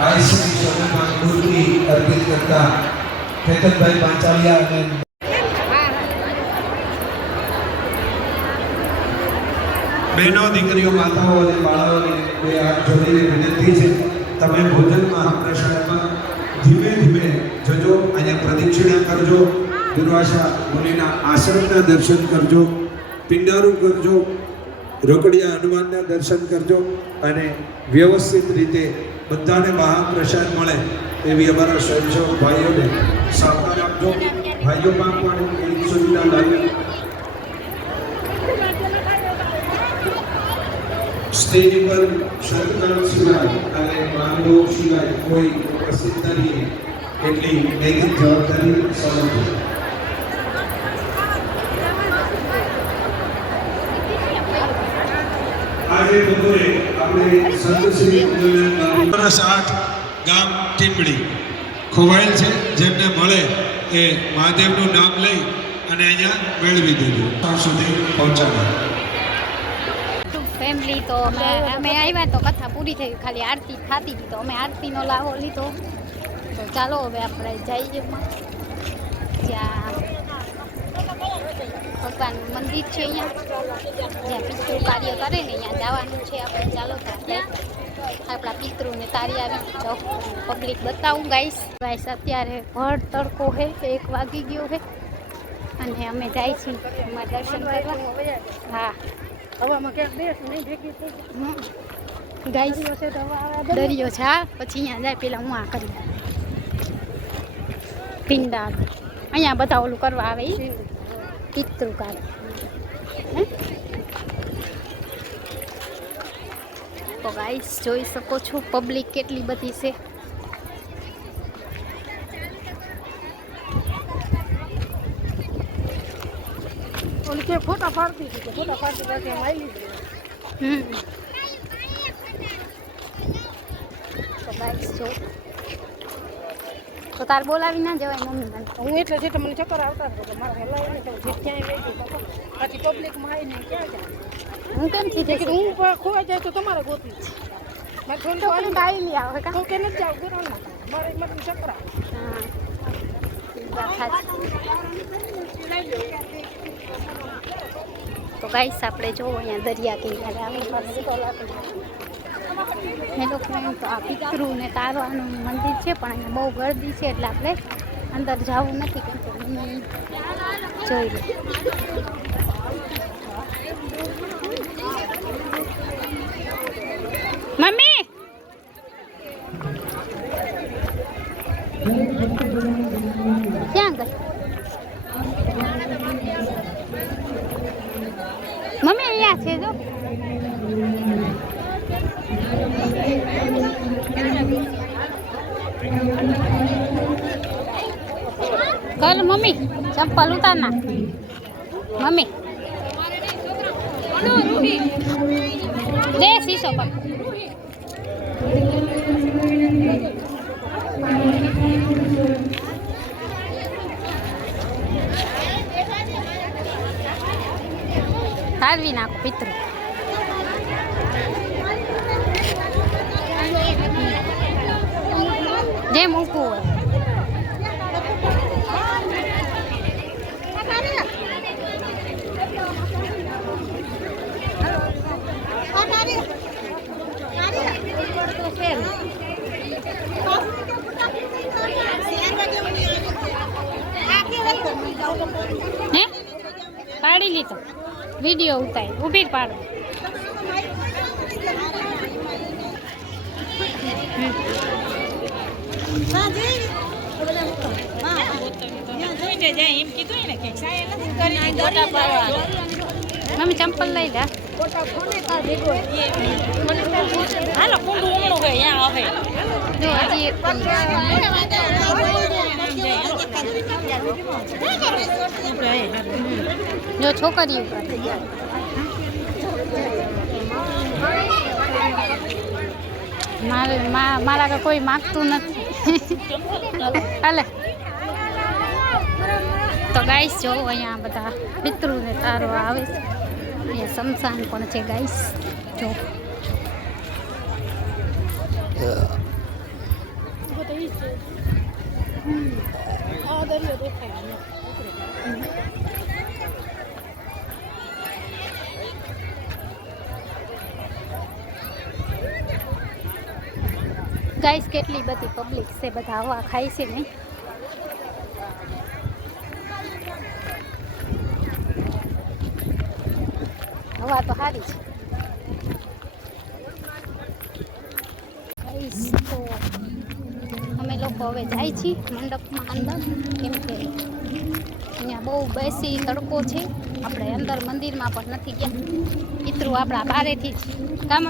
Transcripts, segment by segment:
IC સ્વરૂપમાં મૂર્તિ અર્પિત કરતા કેતનભાઈ પાંચાલિયા અને બહેનો દીકરીઓ માતાઓ અને બાળાઓને બે હાથ જોડીને વિનંતી છે તમે ભોજનમાં પ્રસાદમાં ધીમે ધીમે જજો અહીંયા પ્રદક્ષિણા કરજો દુર્વાસા મુનિના આશ્રમના દર્શન કરજો પિંડારું કરજો રોકડિયા હનુમાનના દર્શન કરજો અને વ્યવસ્થિત રીતે બધાને મહાપ્રસાદ મળે એવી અમારા સ્વયંસેવક ભાઈઓને સહકાર આપજો ભાઈઓમાં પણ એવી સુવિધા લાગે સ્ટેજ પર સરકાર સિવાય અને માનવો સિવાય કોઈ ઉપસ્થિત નથી એટલી નૈતિક જવાબદારી સમજો આજે બપોરે આપણે સંતશ્રી વર્ષ 8 ગામ ટીંબડી ખોવાયેલ છે જેમને મળે એ મહાદેવનું નામ લઈ અને અહીંયા મેળવી દેજો ત્યાં સુધી પહોંચાડો ફેમિલી તો અમે આવ્યા તો કથા પૂરી થઈ ખાલી આરતી થતી હતી તો અમે આરતીનો લાવો લીધો તો ચાલો હવે આપણે જઈએ જ્યાં ભગવાનનું મંદિર છે અહીંયા જ્યાં પિતૃ કાર્ય કરે ને અહીંયા જવાનું છે આપણે ચાલો ત્યાં આપણા પિતૃને તારી આવી તો પબ્લિક બતાવું ગાઈસ અત્યારે ભર તડકો છે 1 વાગી ગયો છે અને અમે જાય છીએ અમારા દર્શન કરવા હા હવામાં ક્યાંક બેસ નહીં ભેગી થઈ ગાઈસ દરિયો છે હા પછી અહીંયા જાય પેલા હું આ કરી પિંડા અહીંયા બધા ઓલું કરવા આવે પિતૃ કાર્ય તો ગાઈસ જોઈ શકો છો પબ્લિક કેટલી બધી છે ઓલી કે ફોટા પાડતી હતી તો ફોટા પાડતી પાછી આવી તો ગાઈસ જો તો તાર બોલાવી ના જવાય મમ્મી મને હું એટલે છે મને ચક્કર આવતા હતા મારા હલાવે ને તો ક્યાંય ગઈ હતી પછી પબ્લિકમાં આવીને ક્યાં જાય હું કેમ સીધે હું ખોવાઈ જાય તો તમારે ગોતવી છે મારે થોડી આવી લઈ આવે તો કે નથી જાવ ગુરુ ના મારે મને ચક્કર આવે તો ગાઈસ આપણે જો અહીંયા દરિયા કિનારે આવી હેલો ફ્રેન્ડ તો આ પિતૃને તારવાનું મંદિર છે પણ અહીંયા બહુ ગરદી છે એટલે આપણે અંદર જવું નથી કેમ કે મમ્મી જોઈ લે મમ્મી ક્યાં ગઈ મમ્મી અહીંયા છે જો કર મમ્મી ચંપલ ઉતાર ના મમ્મી દે શીશો પર તારવી નાખો પિતૃ જે મૂકવું હોય હે પાડી લીધો વિડીયો ઉતારી ઊભી પાડો મમ્મી ચંપલ લઈ લે હાલો કુંડું ઉમણું ગઈ આવે જો હજી એક જો છોકરી ઉપર મારા કોઈ માગતું નથી હાલે તો ગાઈસ જો અહીંયા બધા પિતૃને તારો આવે છે અહીંયા શમશાન પણ છે ગાઈસ જો ગાઈસ કેટલી બધી પબ્લિક છે, બધા હવા ખાય છે નહીં. હવા તો સારી છે ગાઈસ. તો અમે લોકો હવે જાય છીએ મંડપમાં અંદર, કેમ કે અહીંયા બહુ બેસી તડકો છે. આપણે અંદર મંદિરમાં પણ નથી ગયા, પિતૃ આપણા બારેથી જ કામ.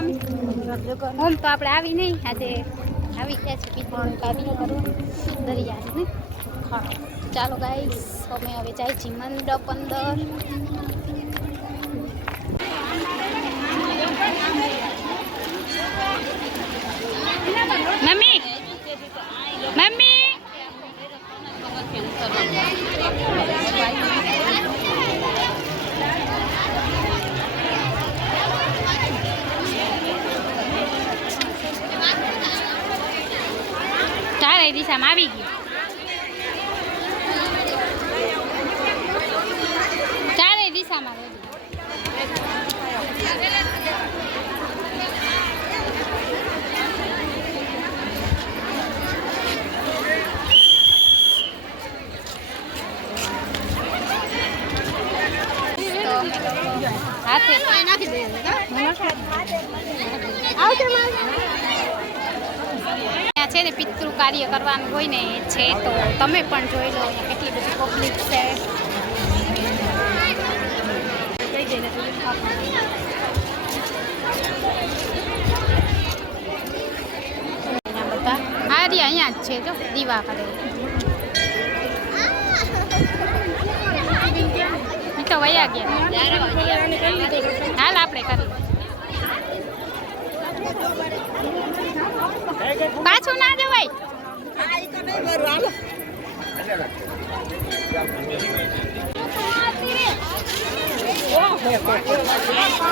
ઓમ તો આપણે આવી નહીં, આજે આવી ગયા છે પિતૃનું કાર્ય કરવા દરિયાને. હા ચાલો ગાઈસ, અમે હવે જાય છીએ મંડપ અંદર. મમ્મી મમ્મી ચારે દિશામાં આવી ગયું, ચારે દિશામાં રેડી. હાથે નાખી દે છે ને પિતૃ કાર્ય કરવાનું હોય ને છે, તો તમે પણ જોઈ લો અહીંયા કેટલી બધી પબ્લિક છે. બધા હારી અહીંયા જ છે, જો દીવા કરે તો વયા ગયા. હાલ આપણે કરી પાછું ના જવાય.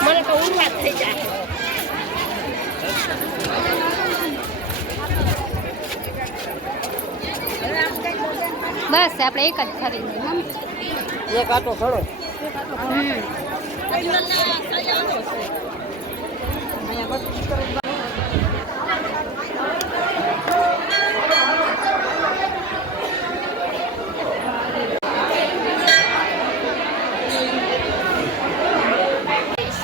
મને તો ઊંઘ થઈ જાય. બસ આપણે એક જ ખરીદી એક આટો ખડો.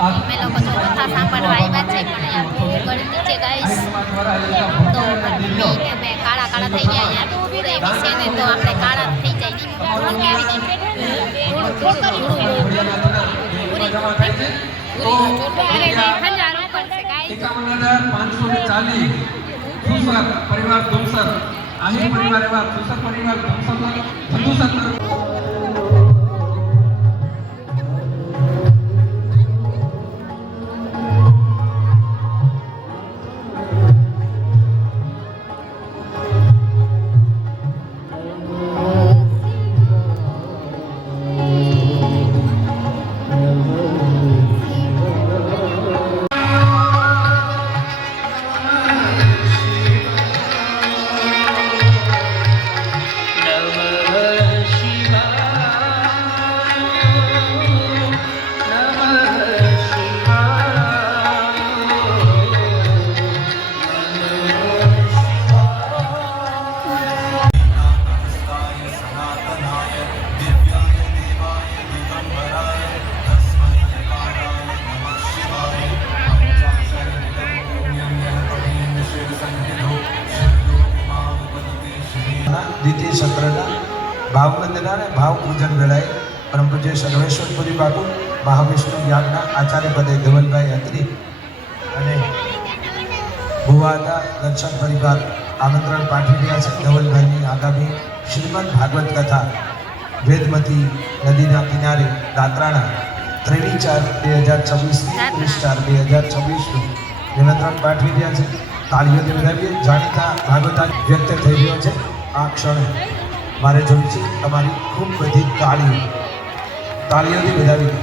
અમે લોકો તો કથા સાંભળવા આવ્યા છે, પણ યાર બહુ ગરમી છે ગાઈસ. તો મમ્મી કે અમે કાળા કાળા થઈ ગયા યાર, પૂરે એવી છે ને તો આપણે કાળા થઈ જાય નહીં. પરિવાર ધુમસર આહિર પરિવાર એવા ધુમસર પરિવાર ધુમસર. દ્વિતીય સત્રના ભાવવંદના અને ભાવ પૂજન વેળાએ પરમ પૂજ્ય સર્વેશ્વરપુરી બાપુ મહાવિષ્ણુ યાગના આચાર્ય પદે ધવલભાઈ અત્રી અને ભુવાદા દર્શન પરિવાર આમંત્રણ પાઠવી રહ્યા છે. ધવલભાઈની આગામી શ્રીમદ ભાગવત કથા વેદમતી નદીના કિનારે દાત્રાણા 3/4/2024 નિમંત્રણ પાઠવી રહ્યા છે. તાળીઓથી વધાવીએ. જાણીતા ભાગવતા વ્યક્ત થઈ રહ્યો છે. આ ક્ષણે મારે જોઈ છે તમારી ખૂબ બધી તાળીઓથી વધાવી.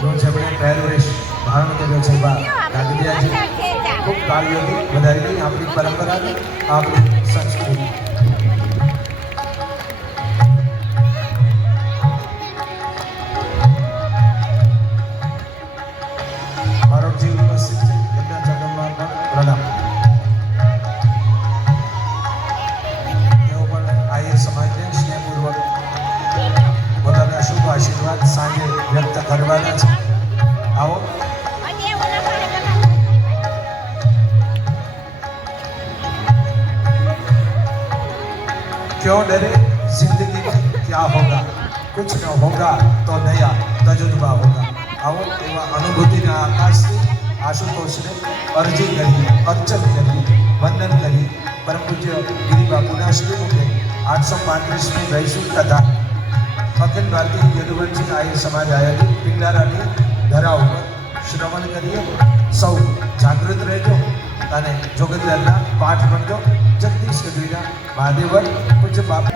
જો છે આપણે પહેરવેશ ધારણ કર્યો છે બા ગાંધીયા છે, ખૂબ તાળીઓથી વધાવી લઈ. આપણી પરંપરા, આપણી સંસ્કૃતિ. પ્રણામ. તેઓ પણ આહિર સમાજને સ્નેહપૂર્વક પોતાના શુભ આશીર્વાદ સાંજે વ્યક્ત કરવાના છે. આવો. क्यों डरे जिंदगी में क्या होगा, कुछ न होगा तो नया तजुर्बा होगा. આવો એવા અનુભૂતિના આકાશથી આશુતોષને અરજી કરી, અર્ચન કરી, વંદન કરી પરમ પૂજ્ય ગિરિબાપુના શ્રીમુખે 835મી વૈશ્વિક કથા અખિલ ભારતીય યદુવંશી આહિર સમાજ આયોજિત પિંડારાની ધરા ઉપર શ્રવણ કરીએ. સૌ જાગૃત રહેજો અને જોગતલાલના પાઠ ભણજો. જગદીશ ગઢવીના મહાદેવર પૂજ્ય બાપુ.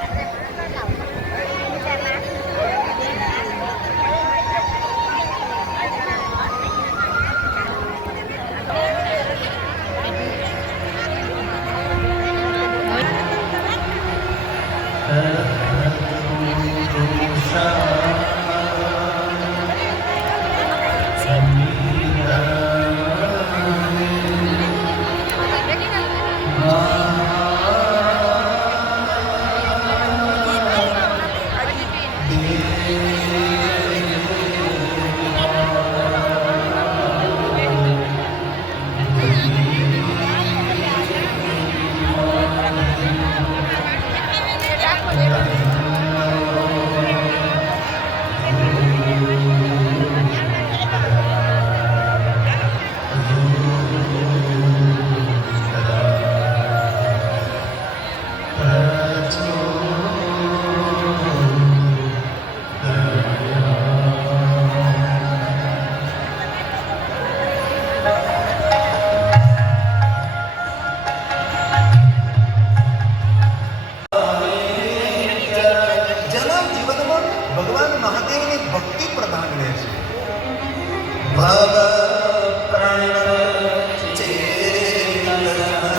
ભગવાન મહાદેવની ભક્તિ પ્રધાન રહે છે.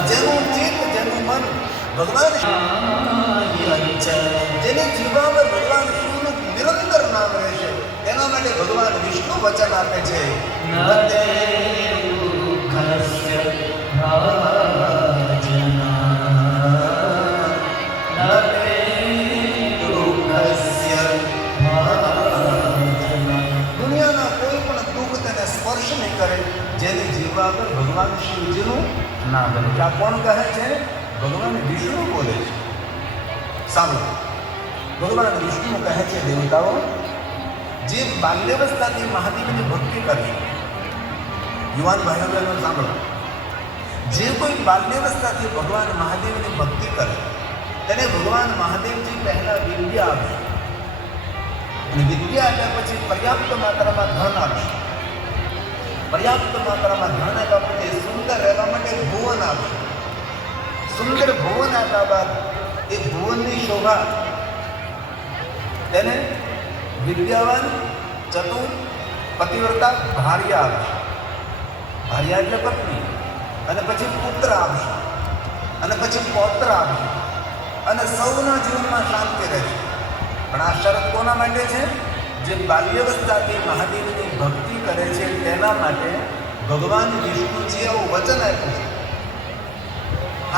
જેનું ચિત્ત જેનું મન ભગવાન જેની જીવા પર ભગવાન શિવનું નિરંતર નામ રહેશે તેના માટે ભગવાન વિષ્ણુ વચન આપે છે. દુનિયાના કોઈ પણ દુઃખ તેને સ્પર્શ નહીં કરે જેની જીવા પર ભગવાન શિવજીનું નામ રહે. આ કોણ કહે છે? ભગવાન વિષ્ણુ બોલે છે. સાંભળો, ભગવાન વિષ્ણુ કહે છે, દેવતાઓ જે બાલ્યાવસ્થાથી મહાદેવની ભક્તિ કરે, યુવાન ભાઈઓ બહેનો સાંભળો, જે કોઈ બાલ્યાવસ્થાથી ભગવાન મહાદેવની ભક્તિ કરે તેને ભગવાન મહાદેવજી પહેલા વિદ્યા આપશે અને વિદ્યા આપ્યા પછી પર્યાપ્ત માત્રામાં ધન આપશે. પર્યાપ્ત માત્રામાં ધન આપ્યા પછી સુંદર રહેવા માટે ભુવન આપશે. સુંદર ભુવન આપ્યા બાદ એ ભુવનની શોભા તેને વિદ્યાવાન, ચતુર, પતિવ્રતા ભાર્યા આપશે. ભાર્યા એટલે પત્ની. અને પછી પુત્ર આપશે અને પછી પૌત્ર આપશે અને સૌના જીવનમાં શાંતિ રહેશે. પણ આ શરત કોના માટે છે? જે બાલ્યાવસ્થાથી મહાદેવની ભક્તિ કરે છે તેના માટે ભગવાન વિષ્ણુજીએ આવું વચન આપ્યું છે.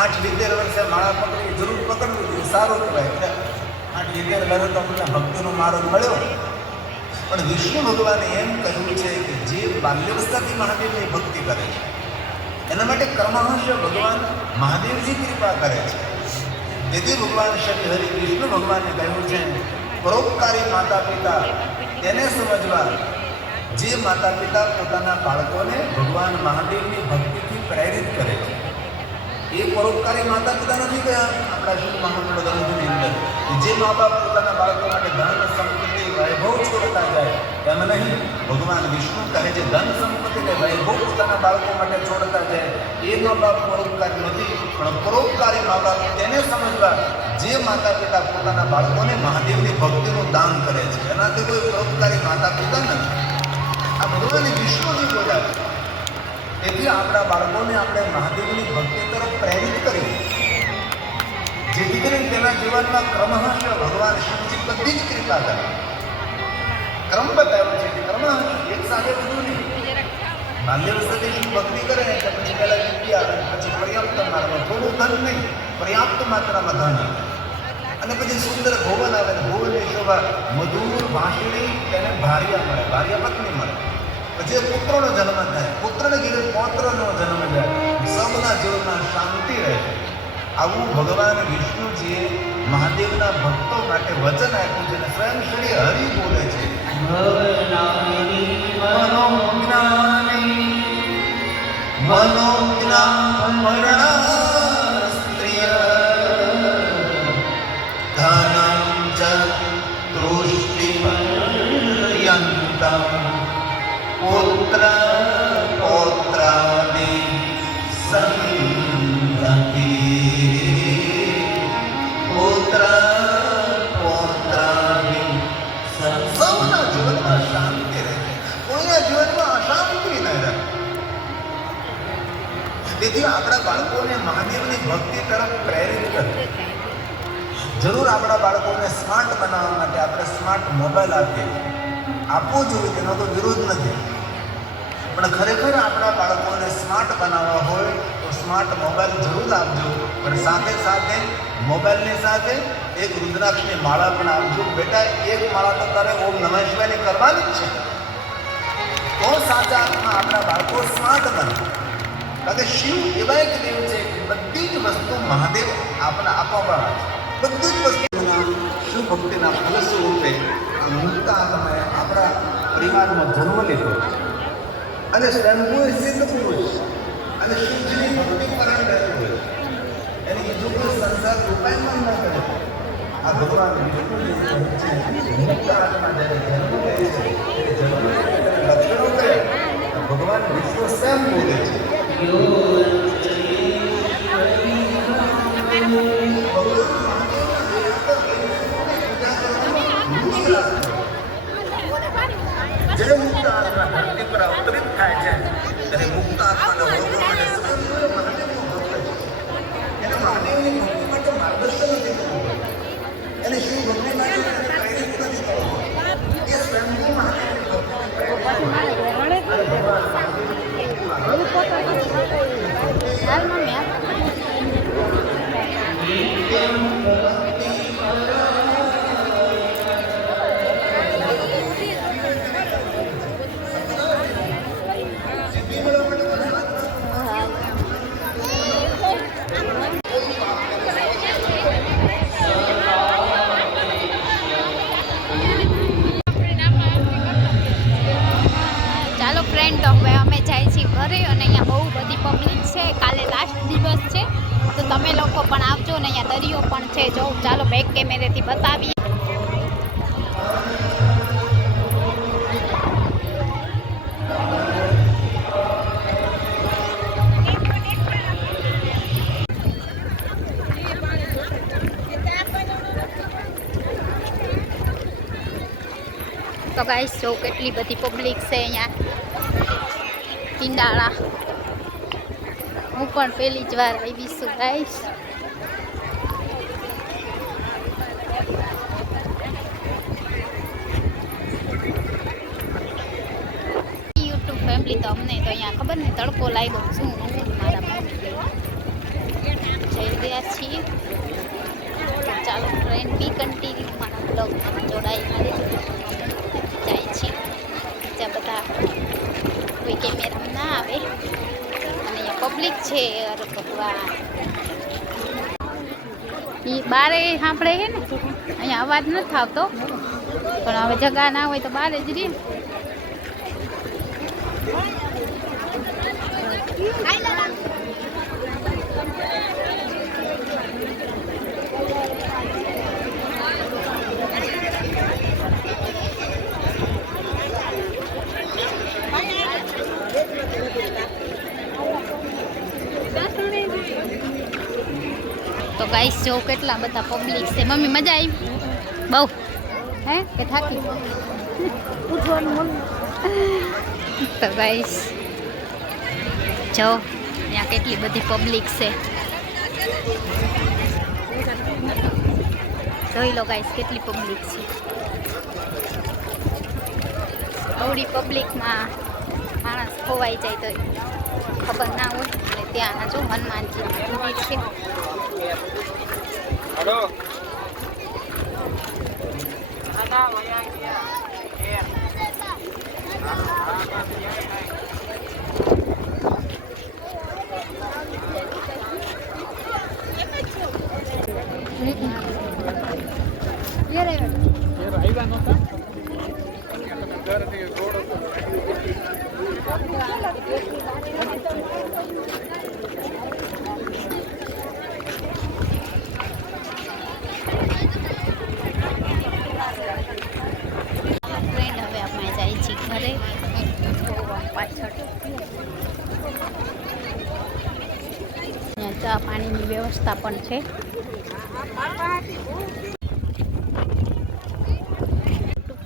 8-12 વર્ષે માળા પકડી જરૂર પકડવી જોઈએ, સારું કહેવાય. એટલે 8-12 વર્ષે તો આપણને ભક્તિનો માર્ગ મળ્યો. પણ વિષ્ણુ ભગવાને એમ કહ્યું છે કે જે બાલ્યાવસ્થાથી મહાદેવની ભક્તિ કરે છે એના માટે ક્રમશઃ ભગવાન મહાદેવજી કૃપા કરે છે. તેથી ભગવાન શ્રી હરિ વિષ્ણુ ભગવાને કહ્યું છે, પરોપકારી માતા પિતા તેને સમજવા જે માતા પિતા પોતાના બાળકોને ભગવાન મહાદેવની ભક્તિથી પ્રેરિત કરે છે. એ પરોપકારી માતા પિતા નથી ગયા આપણા શુદ્ધ મહામંડળ ગ્રંથની અંદર. જે મા બાપ પોતાના બાળકો માટે ધન સંપત્તિ વૈભવ છોડતા જાય એમ નહીં. ભગવાન વિષ્ણુ કહે છે ધન સંપત્તિ ને વૈભવ પોતાના બાળકો માટે છોડતા જાય એ મા બાપ પરોપકારી નથી. પણ પરોપકારી મા બાપ તેને સમજવા જે માતા પિતા પોતાના બાળકોને મહાદેવની ભક્તિનું દાન કરે છે એનાથી કોઈ પરોપકારી માતા પિતા નથી. આ ભગવાન વિષ્ણુજી બોલ્યા છે. તેથી આપણા બાળકોને આપણે મહાદેવની ભક્તિ તરફ પ્રેરિત કરીએ જેથી કરીને તેના જીવનમાં ક્રમશઃ ભગવાન શિવજી બધી જ કૃપા કરે. ક્રમ બતાવ્યો છે કે ક્રમશઃ એક સાથે બધું નહીં. બાલ્યાવસ્થાથી ભક્તિ કરે ને એટલે પછી પહેલાં વિદ્યા આવે, ધન નહીં, પર્યાપ્ત માત્રામાં ધન આવે. અને પછી સુંદર ભોવન આવે, ભોવનની શોભા, મધુર વાંસળી, તેને ભાર્યા મળે, ભાર્યા પત્ની મળે. પછી પુત્રનો જન્મ થાય, પુત્રને ઘેરે પૌત્રનો જન્મ જાય, સૌના જીવનમાં શાંતિ રહે. આવું ભગવાન વિષ્ણુજીએ મહાદેવના ભક્તો માટે વચન આપ્યું છે અને સ્વયં શ્રી હરિ બોલે છે, ધનં ચ તૃષ્ટિપર્યન્તં પુત્ર પૌત્રાદિ સંતતિ. પુત્ર પૌત્રાદિ સૌના જીવનમાં શાંતિ રહે, કોઈના જીવનમાં અશાંતિ ન રહે. તેથી આપણા બાળકોને મહાદેવની ભક્તિ તરફ પ્રેરિત કરે. જરૂર આપણા બાળકોને સ્માર્ટ બનાવવા માટે આપણે સ્માર્ટ મોબાઈલ આપીએ, આપવો જોઈએ, તેનો તો વિરોધ નથી. પણ ખરેખર આપણા બાળકોને સ્માર્ટ બનાવવા હોય તો સ્માર્ટ મોબાઈલ જરૂર આપજો, પણ સાથે સાથે મોબાઈલની સાથે એક રુદ્રાક્ષની માળા પણ આપજો. બેટા, એક માળા તો તારે ઓમ નમઃ શિવાયની કરવાની જ છે, તો સાચા અર્થમાં આપણા બાળકો સ્માર્ટ બને. કારણ કે શિવ એવા એક દેવ છે, બધી જ વસ્તુ મહાદેવ આપણા આપવાવાળા છે. બધી જ વસ્તુના શિવ ભક્તિના ફલ સ્વરૂપે આ મુક્ત આત્માએ આપણા પરિવારમાં જન્મ લીધો અને સ્વયંભૂ સિદ્ધ પુરુષ અને શિવજીની ભક્તિ પરાયણ રહેતો હોય, એને બીજું કોઈ સંસાર ઉપાયમાં ન કરે. આ ભગવાન વિષ્ણુજી મુક્ત આત્મા જ્યારે જન્મ લે છે, લક્ષણો કરે, ભગવાન વિષ્ણુ સ્વયં બોલે છે, જ્યારે મુક્ત આત્મા ધરતી પર અવતરિત થાય છે ત્યારે મુક્ત આત્માને ભોગવવા માટે સ્વયં મહાદેવનો ભક્ત છે. એને મહાદેવની ભક્તિ માટે માર્ગદર્શન નથી કરવું, એને શિવ ભક્તિ માટે પ્રેરિત નથી કરવું. એ સ્વયંભૂ મહાદેવની ભક્તિને પ્રેરિત કરે. અને ભગવાન ચાલો ફ્રેન્ડ, તો હવે અમે જાય છીએ ઘરે અને અહીંયા બહુ બધી પબ્લિક છે. કાલે લાસ્ટ દિવસ છે, તો તમે લોકો પણ આવજો ને અહીંયા દરિયો પણ છે. જો ચાલો બેક કેમેરેથી બતાવીએ. તો ગાઈસ, જો કેટલી બધી પબ્લિક છે અહીંયા પિંડાળા. હું પણ પહેલી જ વાર આવી છું ગાઈસ. યુટ્યુબ ફેમિલી તો અમને તો અહીંયા ખબર ને તડકો લાગ્યો શું મારા ફેમિલી જઈ રહ્યા છીએ. ચાલો ફ્રેન્ડ, બી કન્ટિન્યુ મારા બ્લોગમાં જોડાઈ જાય છે. બીજા બધા કોઈ કેમેરા ના આવે અને અહીંયા પબ્લિક છે. અરે ભગવાન, એ બારે સાંભળે છે ને, અહીંયા અવાજ નથી આવતો, પણ હવે જગા ના હોય તો બારે જ રહે. તો ગાઈસ, જો કેટલા બધા પબ્લિક છે. મમ્મી મજા આવી બહુ? હે કે થાકી? તો ગાઈસ, જો અહીંયા કેટલી બધી પબ્લિક છે. જોઈ લો ગાઈસ, કેટલી પબ્લિક છે. આવડી પબ્લિકમાં માણસ ખોવાઈ જાય તો ખબર ના હોય. ત્યાં જો હનુમાનજીનું મંદિર છે. ફ્રેન્ડ હવે આપણે જાય છીએ ઘરે. પાછળ અહીંયા ચા પાણીની વ્યવસ્થા પણ છે.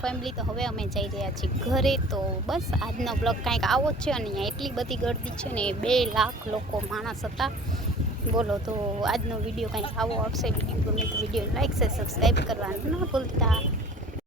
ફેમિલી તો હવે અમે જઈ રહ્યા છીએ ઘરે. તો બસ આજનો બ્લોગ કાંઈક આવો જ છે. અને અહીંયા એટલી બધી ગળદી છે ને, 2 લાખ લોકો માણસ હતા. બોલો, તો આજનો વિડીયો કંઈક આવો આવશે. વિડીયો ગમે તો વિડીયો લાઈક છે, સબસ્ક્રાઈબ કરવાનું ના ભૂલતા.